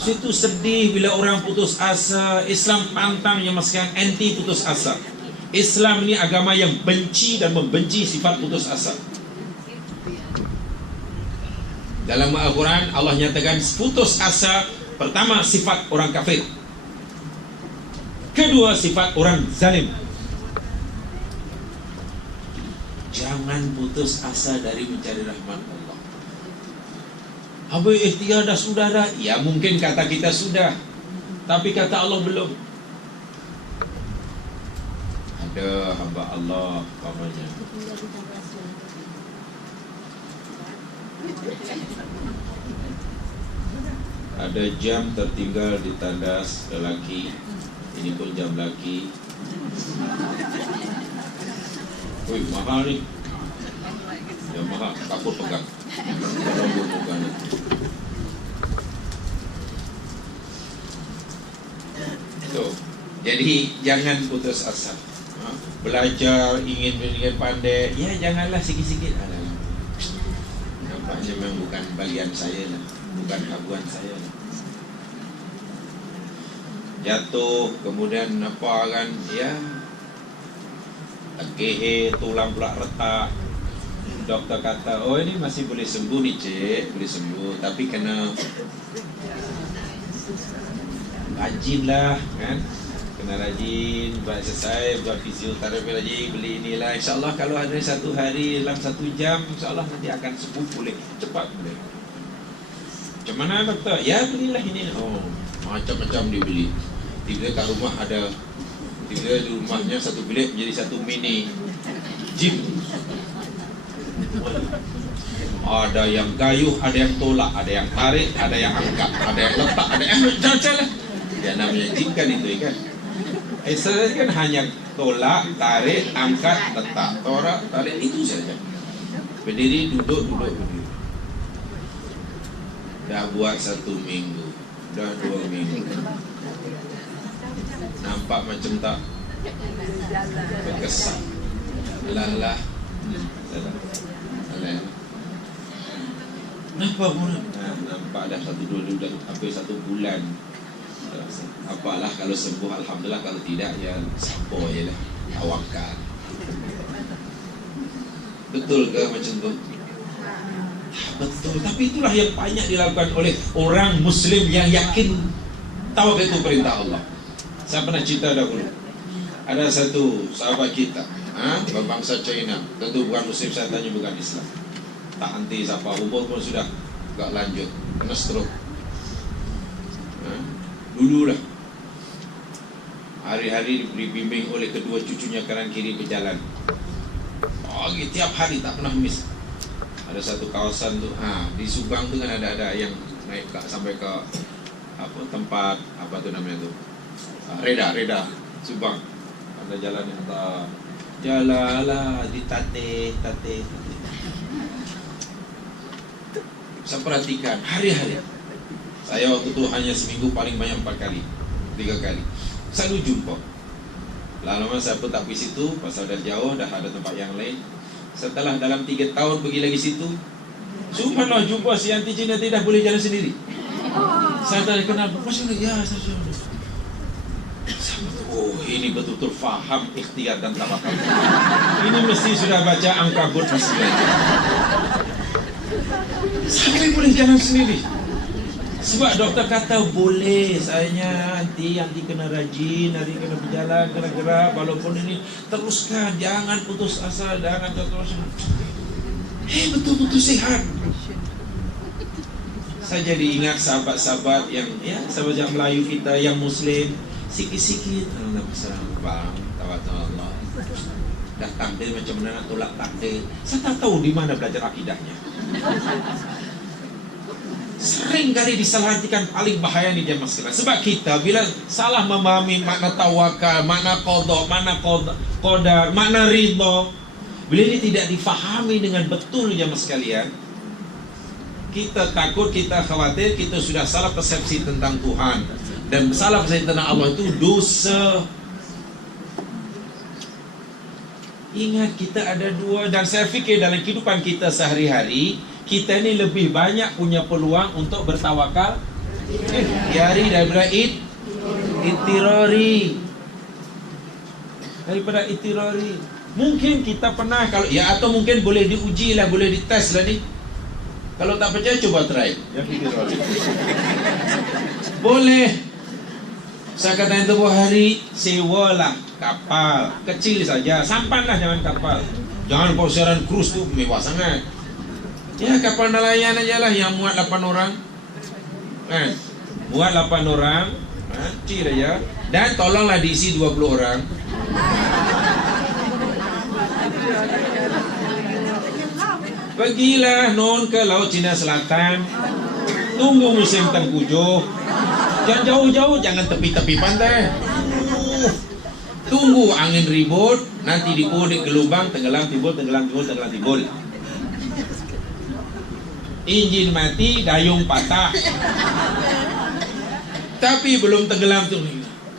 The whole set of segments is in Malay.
Situ sedih bila orang putus asa. Islam pantang yang masukkan anti putus asa. Islam ini agama yang benci dan membenci sifat putus asa. Dalam Al-Quran Allah nyatakan putus asa, pertama sifat orang kafir, kedua sifat orang zalim. Jangan putus asa dari mencari rahmat Allah. Habis ikhtiar dah sudah dah. Ya mungkin kata kita sudah, tapi kata Allah belum. Ada hamba Allah pamannya, ada jam tertinggal di tandas lelaki. Ini pun jam laki. Wih, mahal nih. Jam mahal, takut pegang. So, jadi jangan putus asa. Belajar, ingin pandai, ya janganlah sikit-sikit. Nampaknya memang bukan balian saya lah, bukan habuan saya lah. Jatuh, kemudian apa kan, ya kehe, tulang pula retak. Dokter kata, oh ini masih boleh sembuh nih cik, boleh sembuh, tapi kena rajin lah kan, kena rajin, buat exercise, buat fisioterapi lagi, beli inilah. InsyaAllah kalau ada satu hari dalam 1 jam, InsyaAllah nanti akan sembuh, boleh cepat boleh. Macam mana dokter? Ya belilah ini. Oh macam-macam dibeli. Tiba-tiba kat rumah ada, tiba-tiba di rumahnya satu bilik menjadi satu mini gym. Ada yang gayuh, ada yang tolak, ada yang tarik, ada yang angkat, ada yang letak, ada yang jalan-jalan. Ya namanya gym kan itu kan. Exercise kan hanya tolak, tarik, angkat, letak, torak, tarik, itu saja. Berdiri, duduk, berdiri. Dah buat 1 minggu, dah 2 minggu. Nampak macam tak berkesan. Lah. Kenapa pun? Nampak dah 1-2 dah hampir 1 bulan. Apalah kalau sembuh alhamdulillah, kalau tidak ya sabar je lah, tawakal. Betul ke macam tu? Betul, tapi itulah yang banyak dilakukan oleh orang Muslim yang yakin tawakal itu perintah Allah. Saya pernah cerita dahulu, ada satu sahabat kita, berbangsa China, tentu bukan Muslim, saya tanya bukan Islam. Tak henti siapa, umur pun sudah agak lanjut, kena stroke. Dulu lah, hari-hari diberi bimbing oleh kedua cucunya kanan kiri berjalan. Tiap hari tak pernah miss. Ada satu kawasan tu, di Subang tu kan ada yang naik sampai ke apa tempat apa tu namanya tu, Reda Subang. Ada jalan yang tak jalan lah, ditatih. Saya perhatikan hari-hari. Saya waktu itu hanya seminggu paling banyak 4 kali, 3 kali. Selalu jumpa. Lama-lama saya pun tak pergi situ, pasal dah jauh, dah ada tempat yang lain. Setelah dalam 3 tahun pergi lagi situ, subhanallah jumpa si anti Cina tidak boleh jalan sendiri. Saya tak kenal, macam mana? Ya, saya oh ini betul-betul faham ikhtiar dan tawakal. Ini mesti sudah baca Ankabut Bismillah. Sampai boleh jalan sendiri. Sebab doktor kata boleh, sayangnya nanti kena rajin, nanti kena berjalan, kena gerak. Walaupun ini teruskan, jangan putus asa, jangan terus. Betul-betul sehat. Saya jadi ingat sahabat-sahabat yang sahabat Melayu kita yang Muslim, sikit-sikit Allah bang, tawakal Allah. Dah takdir macam mana nak tolak takdir. Saya tak tahu di mana belajar akidahnya. Sering kali disalahartikan, paling bahaya di zaman sekarang. Sebab kita bila salah memahami makna tawakal, makna qada, makna qadar, makna ridha, bila ini tidak difahami dengan betul jemaah sekalian, kita takut, kita khawatir, kita sudah salah persepsi tentang Tuhan. Dan salah persepsi tentang Allah itu dosa. Ingat kita ada 2, dan saya fikir dalam kehidupan kita sehari-hari, kita ni lebih banyak punya peluang untuk bertawakal ikhtiari daripada ittirari. Daripada ittirari. Mungkin kita pernah kalau ya, atau mungkin boleh diuji lah, boleh dites lah ni. Kalau tak percaya coba try. Ya, ittirari. Boleh. Saya kata itu hari sewalah kapal kecil saja, sampanlah, jangan kapal. Jangan pausaran cruise tu mewah sangat. Ya, kapal nelayan aja lah yang muat 8 orang. Muat 8 orang, kecil aja. Dan tolonglah diisi 20 orang. Pergilah ke Laut Cina Selatan. Tunggu musim tengkujuh. Jangan jauh-jauh, jangan tepi-tepi pantai. Tunggu angin ribut, nanti di gelubang, tenggelam timbul. Injin mati, dayung patah. Tapi belum tenggelam tuh.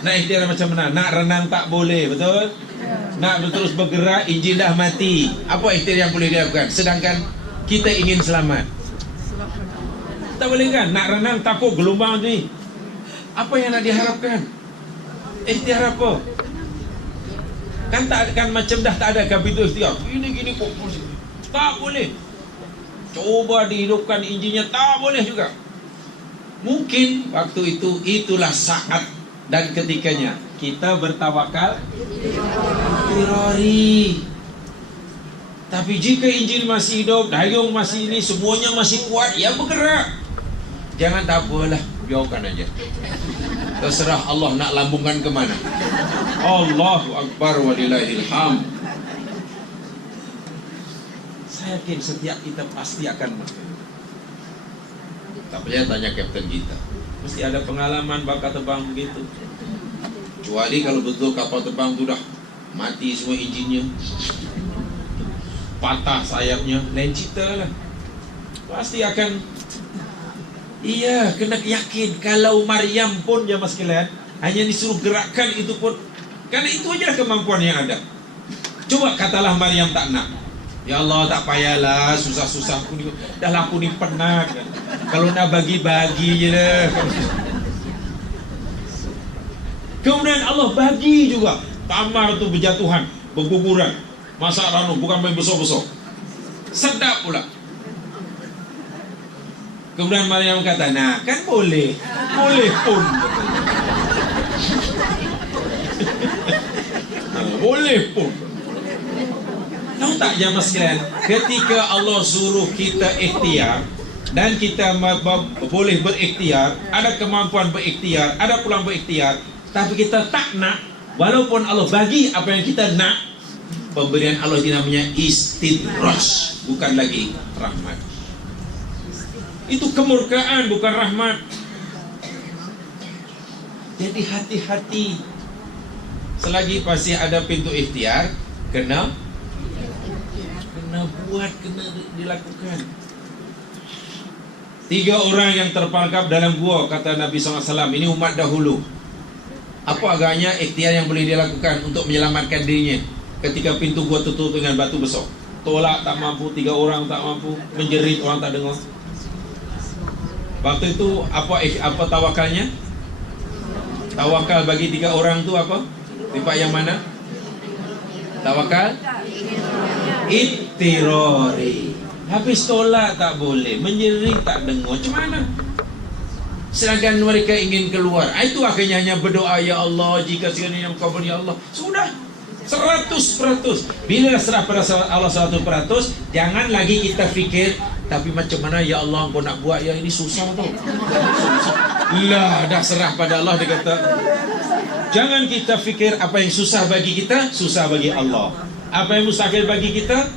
Nak ikhtiar macam mana? Nak renang tak boleh, betul? Nak terus bergerak, injin dah mati. Apa ikhtiar yang boleh dilakukan? Sedangkan kita ingin selamat. Tak boleh kan? Nak renang takut gelombang ni. Apa yang nak diharapkan? Ikhtiar apa? Kan macam dah tak ada kapitul ikhtiar. Ini gini kok. Tak boleh. Coba dihidupkan injinnya, tak boleh juga. Mungkin waktu itu itulah saat dan ketikanya kita bertawakal ikhtiari. Tapi jika injil masih hidup, dayung masih ini, semuanya masih kuat, ya bergerak. Jangan tak apalah, biarkan aja. Terserah Allah nak lambungkan kemana. Allahu Akbar walillahil hamd. Saya yakin setiap kita pasti akan tak percaya tanya kapten kita. Mesti ada pengalaman bakal terbang begitu. Kecuali kalau betul kapal terbang itu dah mati semua injinnya, patah sayapnya, lain cerita lah. Pasti akan. Iya, kena yakin. Kalau Maryam pun jamaah sekalian hanya disuruh gerakkan itu pun, karena itu aja kemampuan yang ada. Coba katalah Maryam tak nak. Ya Allah, tak payahlah, susah-susah aku ni, dah lah aku ni penat kan. Kalau nak bagi-bagi je lah. Kemudian Allah bagi juga. Tamar tu berjatuhan, berguguran. Masak ranu, bukan main besar-besar. Sedap pula. Kemudian Maryam kata, nah kan boleh. Boleh pun. Boleh pun. Tahu tak jamaah sekalian, ketika Allah suruh kita ikhtiar dan kita boleh berikhtiar, ada kemampuan berikhtiar, ada peluang berikhtiar, tapi kita tak nak, walaupun Allah bagi apa yang kita nak, pemberian Allah ini namanya istidraj, bukan lagi rahmat. Itu kemurkaan, bukan rahmat. Jadi hati-hati. Selagi pasti ada pintu ikhtiar, kena buat, kena dilakukan. 3 orang yang terperangkap dalam gua, kata Nabi SAW, ini umat dahulu. Apa agaknya ikhtiar yang boleh dilakukan untuk menyelamatkan dirinya ketika pintu gua tutup dengan batu besar? Tolak tak mampu, 3 orang tak mampu, menjerit orang tak dengar. Waktu itu apa tawakalnya? Tawakal bagi 3 orang tu apa? Tempat yang mana? Tawakal ittirari. Habis tolak tak boleh, menjerit tak dengar, macam mana? Sedangkan mereka ingin keluar. Itu akhirnya hanya berdoa, ya Allah, jika sekiranya Engkau beri, ya Allah. Sudah 100%. Bila serah pada Allah 100%, jangan lagi kita fikir, tapi macam mana ya Allah Engkau nak buat, ya ini susah tau. Lah, dah serah pada Allah. Dia kata, jangan kita fikir apa yang susah bagi kita, susah bagi Allah. Apa yang mustahil bagi kita,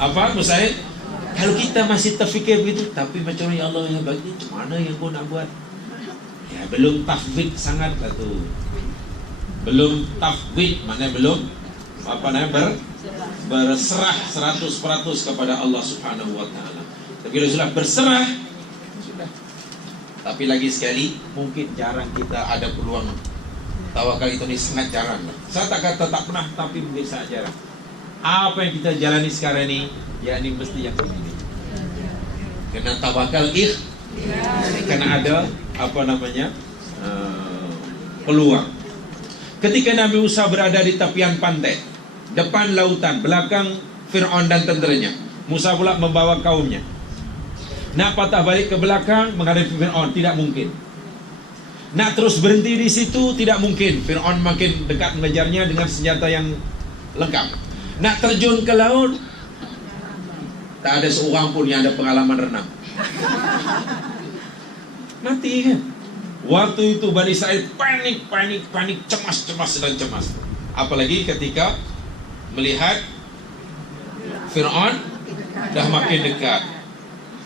apa mustahil. Kalau kita masih terfikir begitu, tapi macam mana ya Allah yang bagi, macam mana yang kau nak buat? Ya belum tafwid sangat lah tu. Belum tafwid, maknanya belum berserah 100% kepada Allah Subhanahu wa taala. Tapi kalau sudah berserah, sudah. Tapi lagi sekali, mungkin jarang kita ada peluang. Tawakal itu ni sangat jarang. Saya tak kata tak pernah, tapi mungkin sangat jarang. Apa yang kita jalani sekarang ni, yakni mesti yang begini. Kena tawakal karena ada peluang. Ketika Nabi Musa berada di tepian pantai, depan lautan, belakang Fir'aun dan tenteranya, Musa pula membawa kaumnya. Nak patah balik ke belakang menghadapi Fir'aun, tidak mungkin. Nak terus berhenti di situ, tidak mungkin. Fir'aun makin dekat mengejarnya dengan senjata yang lengkap. Nak terjun ke laut, tak ada seorang pun yang ada pengalaman renang. Mati kan? Waktu itu Bani Israil panik, cemas. Apalagi ketika melihat Fir'aun dah makin dekat.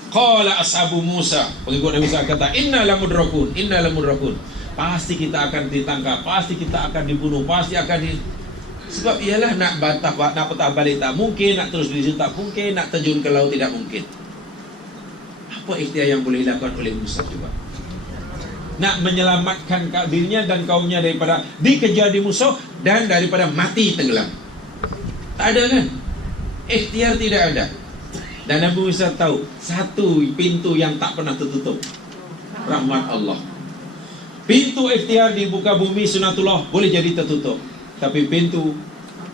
Qala ashabu Musa, pengikut Nabi Musa kata, inna lamudrakun. Pasti kita akan ditangkap, pasti kita akan dibunuh, pasti akan sebab ialah nak patah balik tak mungkin, nak terus di situ tak mungkin, nak terjun ke laut tidak mungkin. Apa ikhtiar yang boleh dilakukan oleh Musa coba? Nak menyelamatkan dirinya dan kaumnya daripada dikejar di musuh dan daripada mati tenggelam. Tak ada kan? Ikhtiar tidak ada. Dan Nabi Musa tahu satu pintu yang tak pernah tertutup, rahmat Allah. Pintu ikhtiar di muka bumi sunatullah boleh jadi tertutup, tapi pintu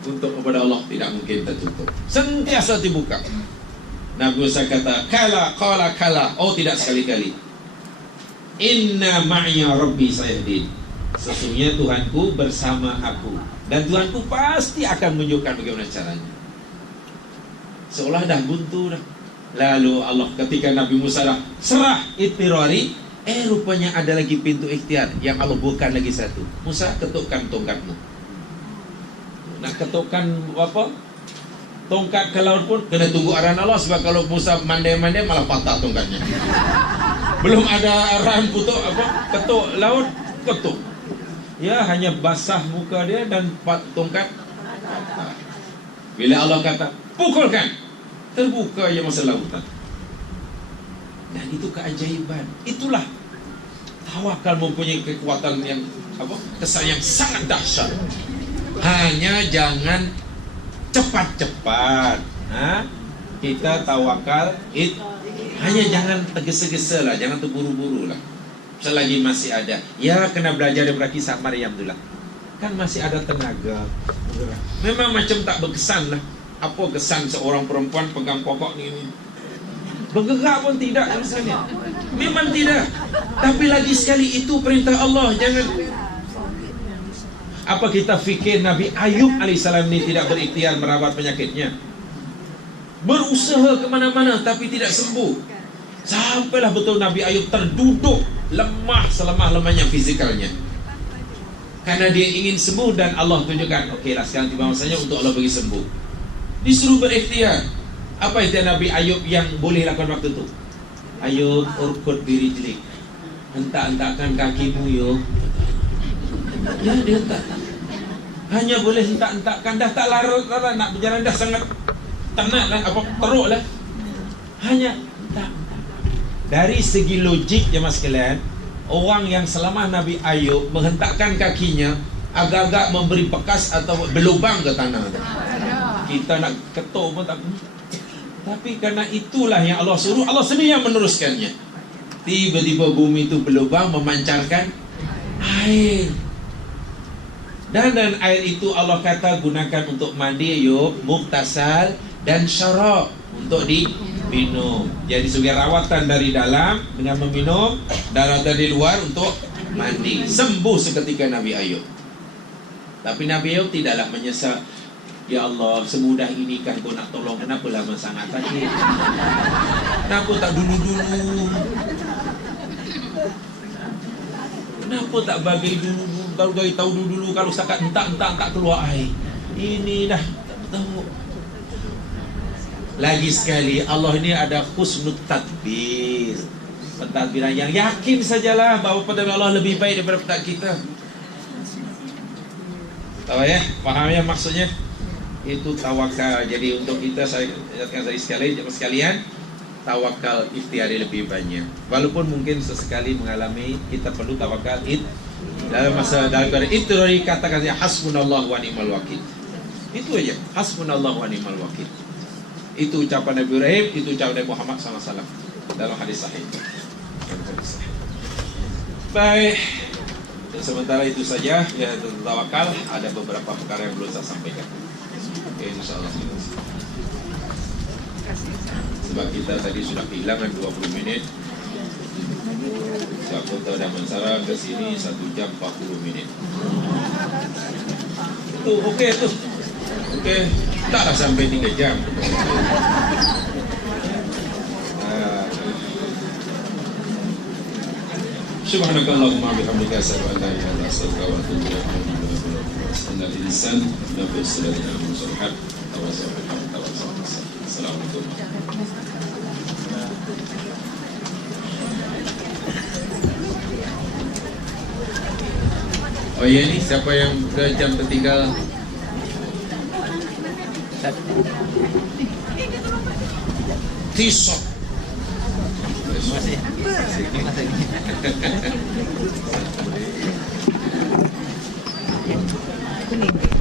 untuk kepada Allah tidak mungkin tertutup, sentiasa dibuka. Nabi Musa kata kala, oh tidak sekali-kali. Inna ma'ya rabbi sayahdin. Sesungguhnya Tuhanku bersama aku, dan Tuhanku pasti akan menunjukkan bagaimana caranya. Seolah dah buntu dah. Lalu Allah ketika Nabi Musa dah serah ittirari, rupanya ada lagi pintu ikhtiar yang Allah bukan lagi satu. Musa, ketukkan tongkatmu. Nak ketukkan apa? Tongkat ke laut pun kena tunggu arahan Allah, sebab kalau Musa mandai-mandai malah patah tongkatnya. Belum ada arahan ketuk laut, ketuk. Ya, hanya basah muka dia dan tongkat patah. Bila Allah kata pukulkan, terbuka je masa lautan. Dan itu keajaiban. Itulah tawakal mempunyai kekuatan yang kesan yang sangat dahsyat. Hanya jangan cepat-cepat. Kita tawakal hanya jangan tergesa-gesa lah, jangan terburu-buru lah. Selagi masih ada, ya kena belajar daripada kisah Maryam tu lah. Kan masih ada tenaga. Memang macam tak berkesan lah. Apa kesan seorang perempuan pegang pokok ni? Bergerak pun tidak rasanya. Memang tidak. Tapi lagi sekali itu perintah Allah. Jangan. Apa kita fikir Nabi Ayub alaihissalam ni tidak berikhtiar merawat penyakitnya? Berusaha kemana-mana tapi tidak sembuh. Sampailah betul Nabi Ayub terduduk, lemah selemah-lemahnya fizikalnya. Karena dia ingin sembuh dan Allah tunjukkan, okeylah sekarang tiba masanya untuk Allah bagi sembuh. Disuruh berikhtiar. Apa ikhtiar Nabi Ayub yang boleh lakukan waktu itu? Ayub, urkut birijlik, hentak-hentakkan kakimu yo. Ya, dia hentak. Hanya boleh hentak-hentakkan, dah tak larut lah, nak berjalan dah sangat tenat lah, teruk lah. Hanya hentak. Dari segi logik jemaah sekalian, orang yang selama Nabi Ayub menghentakkan kakinya agak-agak memberi bekas atau berlubang ke tanah. Kita nak ketuk pun tak. Tapi karena itulah yang Allah suruh, Allah sendiri yang meneruskannya. Tiba-tiba bumi itu berlubang memancarkan air. Dan air itu Allah kata gunakan untuk mandi, muktasal dan syarab, untuk diminum. Jadi sebagai rawatan dari dalam dengan meminum, rawatan dari luar untuk mandi. Sembuh seketika Nabi Ayub. Tapi Nabi Ayub tidaklah menyesal. Ya Allah, semudah ini kan kau nak tolong, kenapa lama sangat sakit? Kenapa tak dulu-dulu? Kenapa tak bagi dulu-dulu? Kalau bagi tahu dulu-dulu, kalau setakat entak-entak tak keluar air. Ini dah tak tahu. Lagi sekali, Allah ini ada husnul tadbir, pentadbiran yang yakin sajalah bahawa pentadbiran Allah lebih baik daripada pentadbiran kita. Tahu ya? Faham ya maksudnya? Itu tawakal. Jadi untuk kita, saya ingatkan sekalian, tawakal ikhtiari lebih banyak. Walaupun mungkin sesekali mengalami, kita perlu tawakal dalam daripada itu dari katakan saja hasbunallah wa ni'mal wakil. Itu aja, hasbunallah wa ni'mal wakil. Itu ucapan Nabi Ibrahim, itu ucapan Nabi Muhammad SAW. dalam hadis sahih. Baik, untuk sementara itu saja ya tentang tawakal. Ada beberapa perkara yang belum saya sampaikan. Oke, insyaallah. Sebab kita tadi sudah kehilangan 20 menit. Kota Damansara ke sini 1 jam 40 menit. Tuh, oke tuh. Oke, taklah sampai 3 jam. Subhanakallahumma bihamdika asyhadu an la ilaha illa anta astaghfiruka wa atubu ilaik. Innal insana lafi khusr illa alladhina amanu. Assalamualaikum. Oh iya, ini siapa yang ke jam tertinggal? Tisok. Kuning.